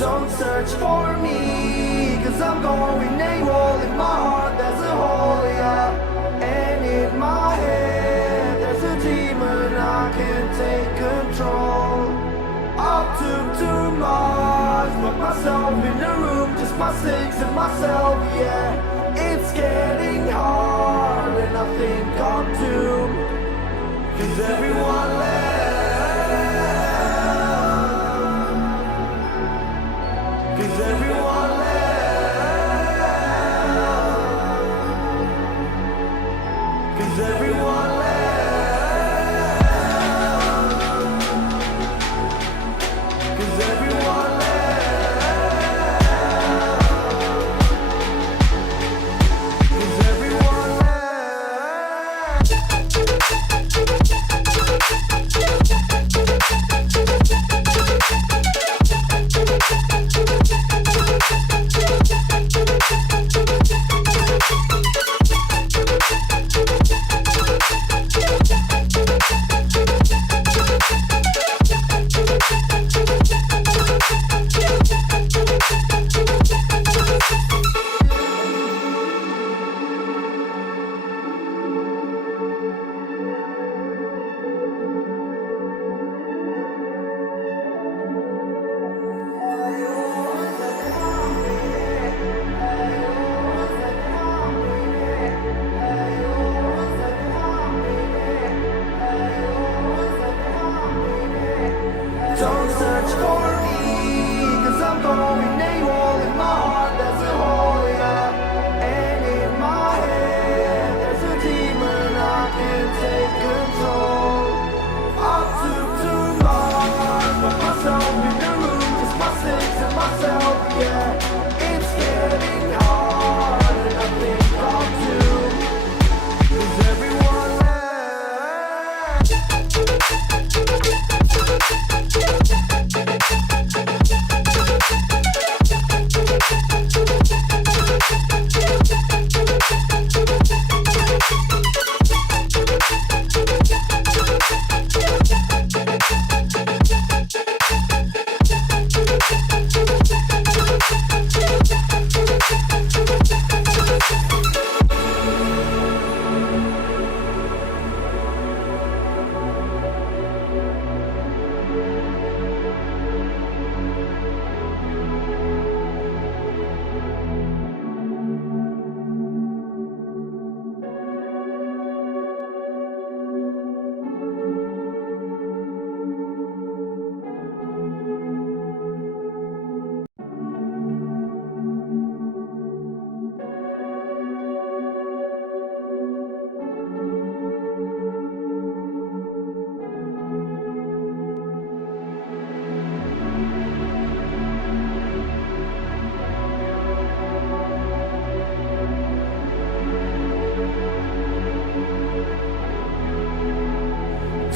Don't search for me, cause I'm going AWOL. In my heart there's a hole, yeah. And in my head there's a demon, I can't take control. I took too much, put myself in the room, just my six and myself, yeah. It's getting hard and I think I'm doomed, cause everyone left. Cause everyone left. Cause everyone left. Cause everyone left. Cause everyone Don't search for me, cause I'm going AWOL. In my heart there's a hole, yeah. And in my head there's a demon, I can't take control. I took too much, put myself in the room, just my six and myself, yeah. It's getting hard and I think I'm doomed, cause everyone left.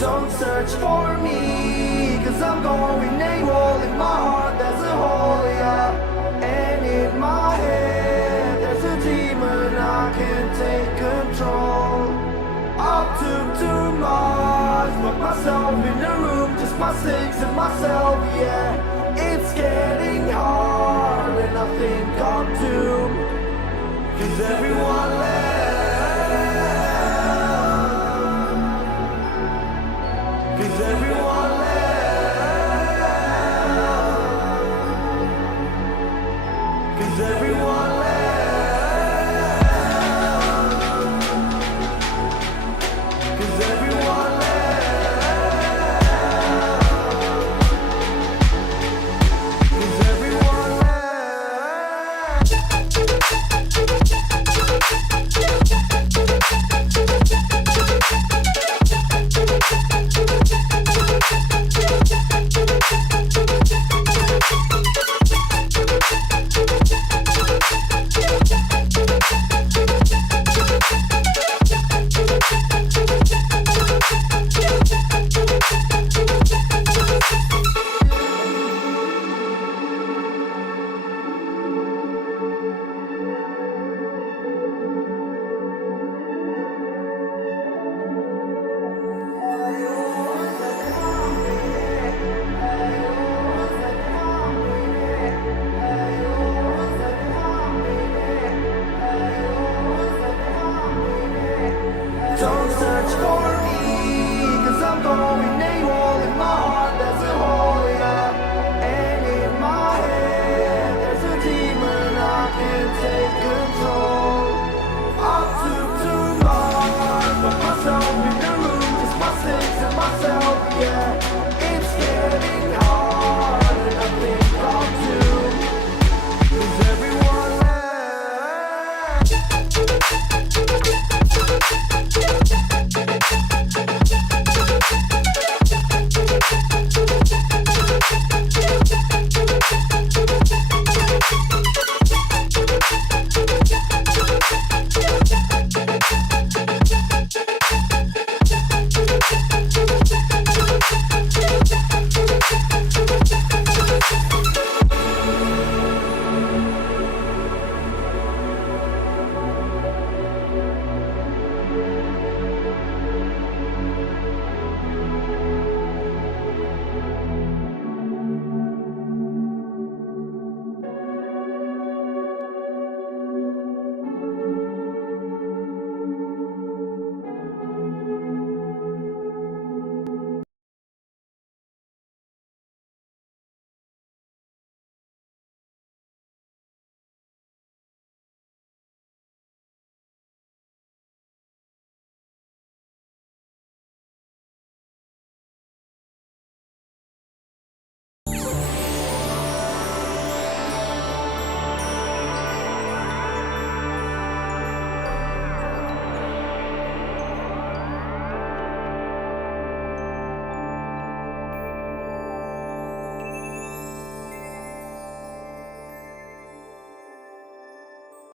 Don't search for me, cause I'm going AWOL. In my heart there's a hole, yeah. And in my head there's a demon, I can't take control. I took too much, put myself in the room, just my six and myself, yeah. It's getting hard and I think I'm doomed, cause everyone left.